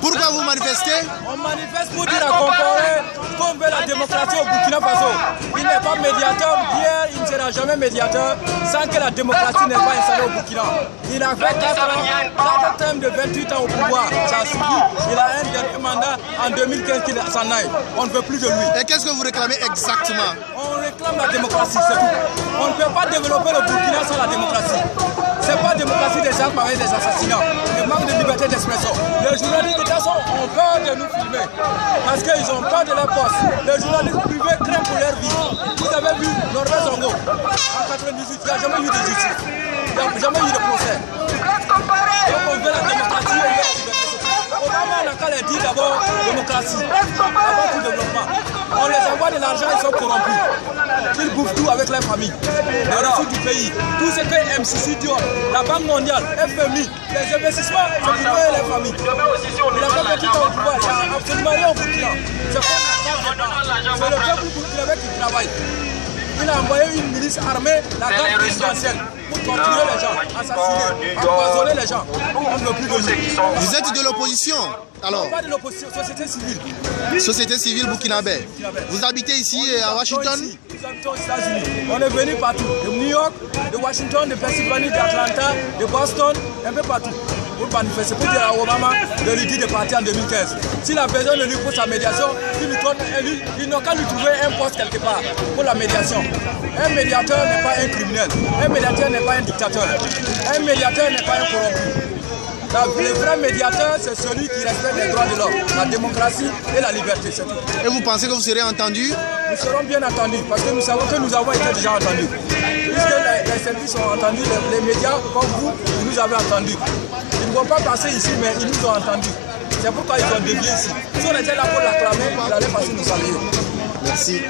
Pourquoi vous manifestez? On manifeste pour dire à Compaoré qu'on veut la démocratie au Burkina Faso. Il n'est pas médiateur, hier il ne sera jamais médiateur sans que la démocratie n'est pas installée au Burkina. Il a fait 4 termes de 28 ans au pouvoir, ça a suffi. Il a un dernier mandat en 2015 qu'il s'en aille. On ne veut plus de lui. Et qu'est-ce que vous réclamez exactement? On réclame la démocratie, c'est tout. On ne peut pas développer le Burkina sans la démocratie. Ce n'est pas démocratie des actes avec des assassinats. Le manque de liberté d'expression. Les journalistes de toute façon ont peur de nous filmer parce qu'ils ont peur de leur poste. Les journalistes privés craignent pour leur vie. Vous avez vu Norbert Zongo en 98, il n'y a jamais eu de justice. Il n'y a jamais eu de procès. Donc on veut la démocratie, on veut la liberté. Obama n'a qu'à les dire d'abord démocratie, avant tout développement. On les envoie de l'argent, ils sont corrompus. Ils bouffent tout avec leur famille. Les ressources du pays, tout ce que MCC dit, la Banque mondiale, FMI, les investissements, c'est pour eux et les familles. Il a pas petit temps au pouvoir, il n'y a absolument rien au Burkina. C'est le peuple burkinabé qui travaille. Il a envoyé une milice armée, la garde présidentielle, pour torturer les gens, assassiner, empoisonner les gens. On ne veut plus de nous. Vous êtes de l'opposition alors? Pas de l'opposition, société civile. Société civile burkinabé. Vous habitez ici à Washington? Nous habitons aux États-Unis. On est venu partout. De New York, de Washington, de Pennsylvanie, d'Atlanta, de Boston, un peu partout. Pour manifester, pour dire à Obama de lui dire de partir en 2015. S'il a besoin de lui pour sa médiation, il n'a qu'à lui trouver un poste quelque part pour la médiation. Un médiateur n'est pas un criminel. Un médiateur n'est pas un dictateur. Un médiateur n'est pas un corrompu. Le vrai médiateur, c'est celui qui respecte les droits de l'homme, la démocratie et la liberté. Et vous pensez que vous serez entendu? Nous serons bien entendus parce que nous savons que nous avons été déjà entendus. Puisque les services sont entendus, les médias comme vous nous avez entendus. Ils ne vont pas passer ici, mais ils nous ont entendus. C'est pourquoi ils ont dévié ici. Si on était là pour l'acclamer, il allait passer nous saluer. Merci.